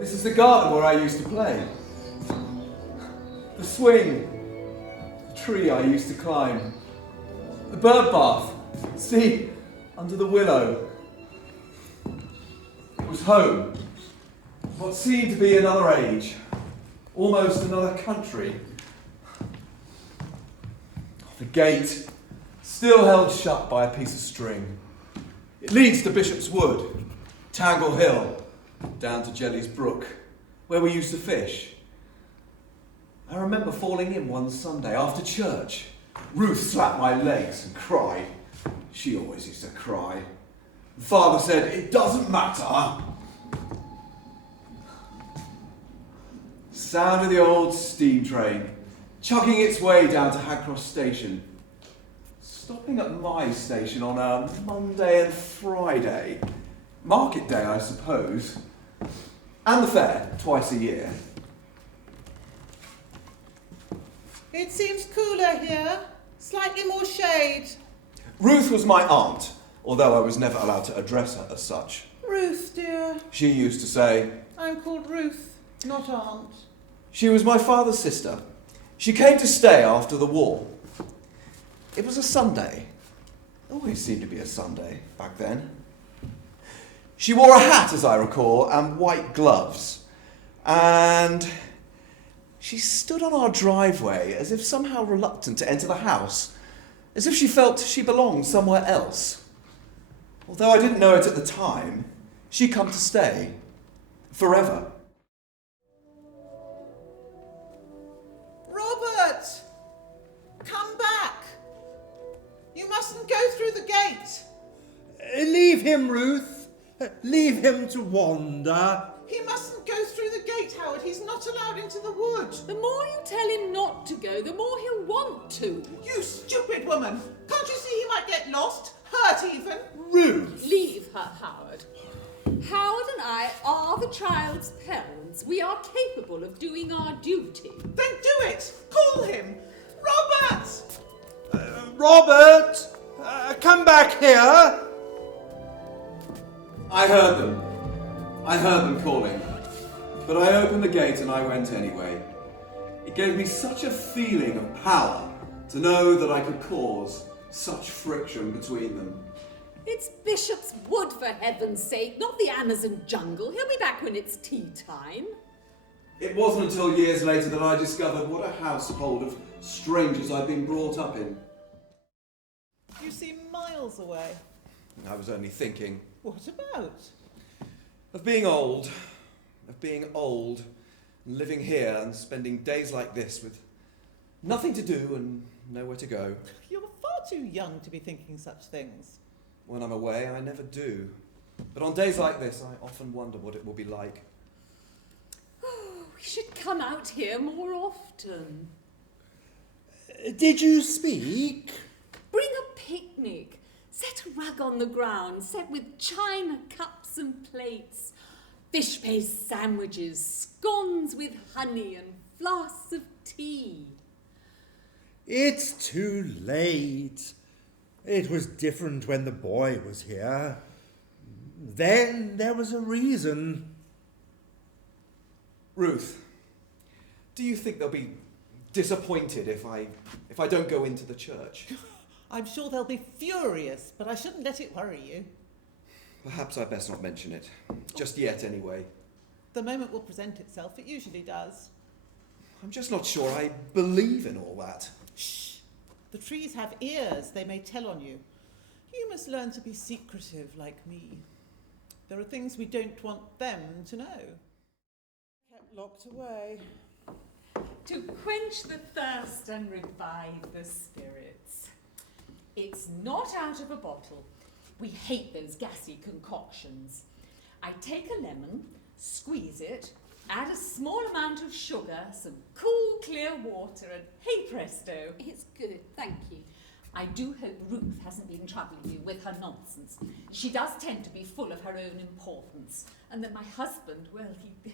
This is the garden where I used to play. The swing. The tree I used to climb. The bird bath. See, under the willow. It was home. What seemed to be another age. Almost another country. The gate, still held shut by a piece of string. It leads to Bishop's Wood, Tangle Hill, down to Jelly's Brook, where we used to fish. I remember falling in one Sunday after church. Ruth slapped my legs and cried. She always used to cry. Father said, "It doesn't matter." Sound of the old steam train, chugging its way down to Hagcross Station. Stopping at my station on a Monday and Friday. Market day, I suppose. And the fair, twice a year. It seems cooler here. Slightly more shade. Ruth was my aunt, although I was never allowed to address her as such. Ruth, dear. She used to say, I'm called Ruth, not Aunt. she was my father's sister. She came to stay after the war. It was a Sunday. Always seemed to be a Sunday back then. She wore a hat, as I recall, and white gloves. And she stood on our driveway as if somehow reluctant to enter the house, as if she felt she belonged somewhere else. Although I didn't know it at the time, she'd come to stay. Forever. Robert! Come back! You mustn't go through the gate. Leave him, Ruth. Leave him to wander. He mustn't go through the gate, Howard. He's not allowed into the wood. The more you tell him not to go, the more he'll want to. You stupid woman! Can't you see he might get lost? Hurt even? Ruth! Leave her, Howard. Howard and I are the child's parents. We are capable of doing our duty. Then do it! Call him! Robert! Robert! Come back here! I heard them. I heard them calling. But I opened the gate and I went anyway. It gave me such a feeling of power to know that I could cause such friction between them. It's Bishop's Wood, for heaven's sake, not the Amazon jungle. He'll be back when it's tea time. It wasn't until years later that I discovered what a household of strangers I'd been brought up in. You seem miles away. I was only thinking What about? of being old, and living here and spending days like this with nothing to do and nowhere to go. You're far too young to be thinking such things. When I'm away, I never do. But on days like this, I often wonder what it will be like. Oh, we should come out here more often. Did you speak? Bring a picnic. Set a rug on the ground, set with china cups and plates, fish paste sandwiches, scones with honey and flasks of tea. It's too late. It was different when the boy was here. Then there was a reason. Ruth, do you think they'll be disappointed if I don't go into the church? I'm sure they'll be furious, but I shouldn't let it worry you. Perhaps I'd best not mention it. Just yet, anyway. The moment will present itself. It usually does. I'm just not sure I believe in all that. Shh! The trees have ears. They may tell on you. You must learn to be secretive like me. There are things we don't want them to know. Kept locked away. To quench the thirst and revive the spirits. It's not out of a bottle. We hate those gassy concoctions. I take a lemon, squeeze it, add a small amount of sugar, some cool, clear water, and hey presto, it's good, thank you. I do hope Ruth hasn't been troubling you with her nonsense. She does tend to be full of her own importance, and that my husband, well, he...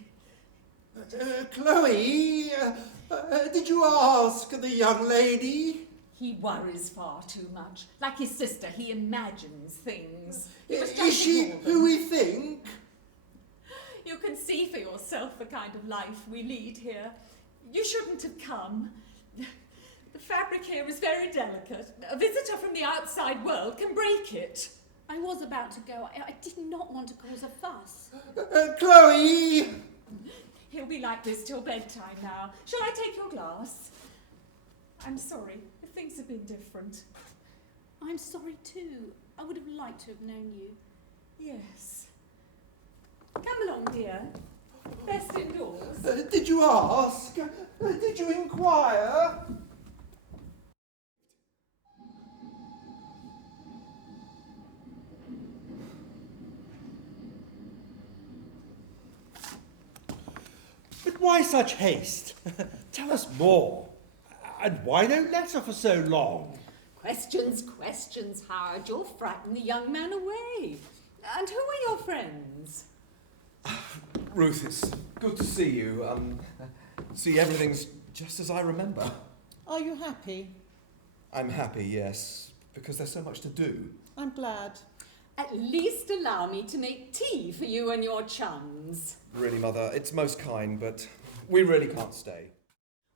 Chloe, did you ask the young lady? He worries far too much. Like his sister, he imagines things. Is she who we think? You can see for yourself. yourself the kind of life we lead here. You shouldn't have come. The fabric here is very delicate. A visitor from the outside world can break it. I was about to go. I did not want to cause a fuss. Chloe! He'll be like this till bedtime now. Shall I take your glass? I'm sorry if things have been different. I'm sorry too. I would have liked to have known you. Yes. Come along, dear. Best indoors. Did you ask? Did you inquire? But why such haste? Tell us more. And why no letter for so long? Questions, Howard. You'll frighten the young man away. And who are your friends? Ruth, it's good to see you. See, everything's just as I remember. Are you happy? I'm happy, yes, because there's so much to do. I'm glad. At least allow me to make tea for you and your chums. Really, Mother, it's most kind, but we really can't stay.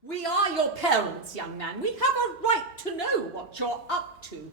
We are your parents, young man. We have a right to know what you're up to.